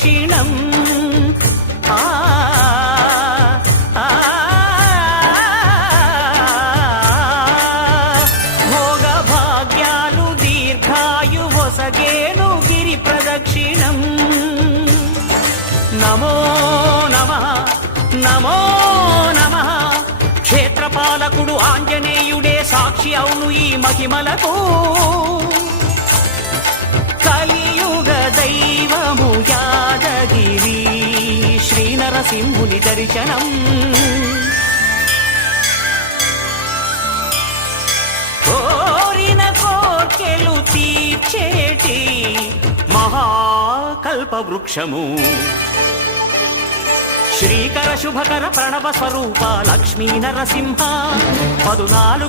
ప్రదక్షిణం. భోగ భాగ్యాలు దీర్ఘాయు వసగేను గిరి ప్రదక్షిణం. నమో నమః నమో నమః. క్షేత్రపాలకుడు ఆంజనేయుడే సాక్షి అవును ఈ మహిమలకు. కలియుగ దైవము యాదగిరి శ్రీ నరసింహుని దర్శనం. కోరిన కోర్కెలు తీర్చేటి మహాకల్ప వృక్షము. శ్రీకర శుభకర ప్రణవ స్వరూప లక్ష్మీ నరసింహ 14